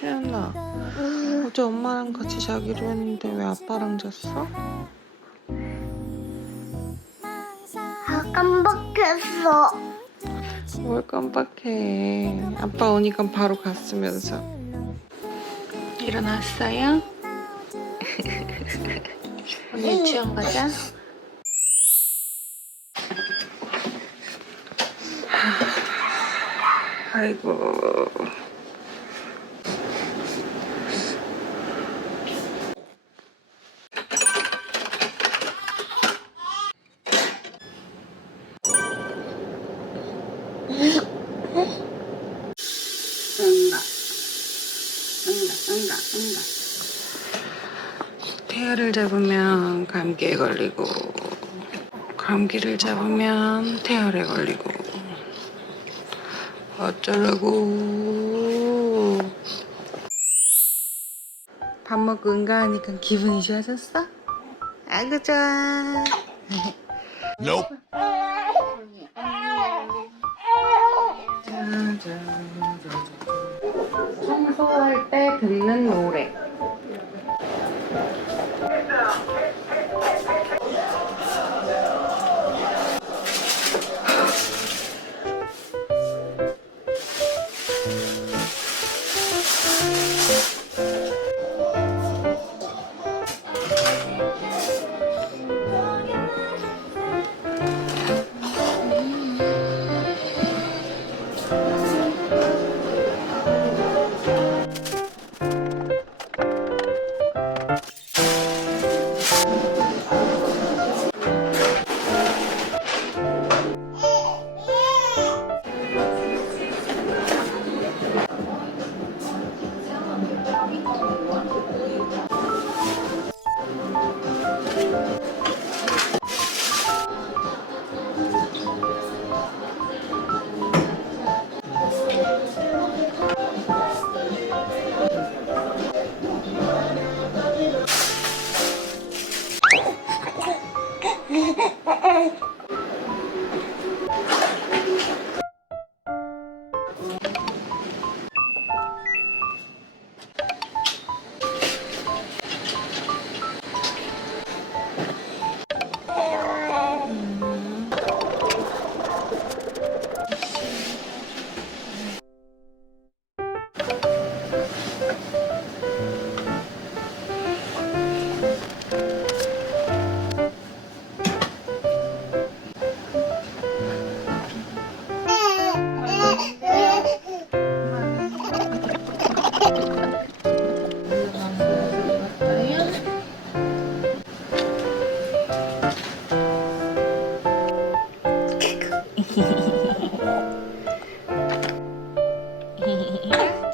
태연아, 어제 엄마랑 같이 자기로 했는데 왜 아빠랑 잤어? 아 깜빡했어. 뭘 깜빡해. 아빠 오니까 바로 갔으면서. 일어났어요? 오늘 유치원 가자. 아이고. 응가. 응가. 응가. 응가. 태아를 잡으면 감기에 걸리고 감기를 잡으면 태아에 걸리고 어쩌라고 밥 먹고 응가하니까 기분이 좋아졌어? 아이고 좋아 Nope. 청소할 때 듣는 노래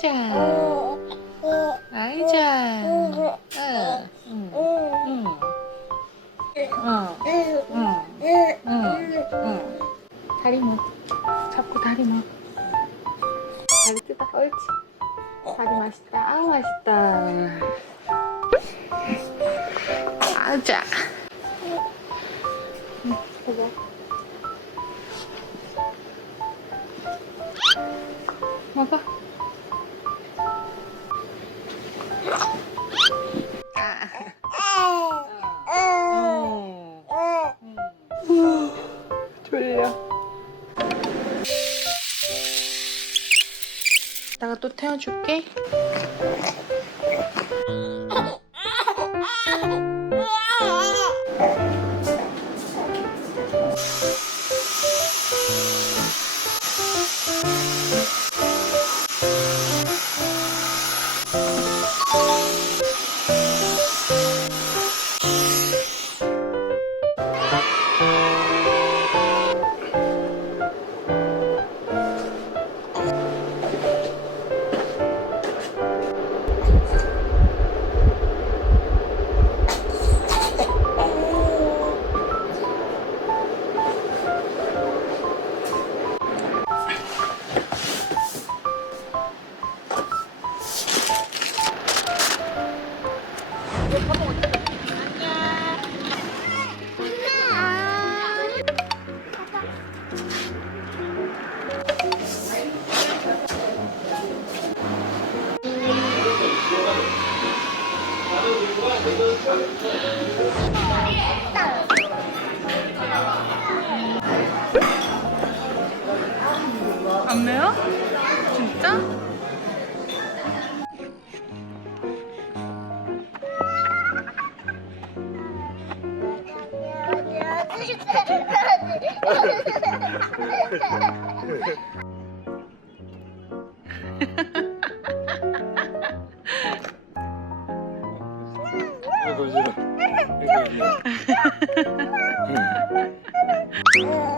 자, 아이자. 응. 다리 뭐. 잡고 다리 뭐. 다리 뜯어, 옳지. 다리 맛있다. 아, 맛있다. 아자. 먹어. 졸려. 나가 또 태워줄게. 안 매워? 진짜? 이거. 이거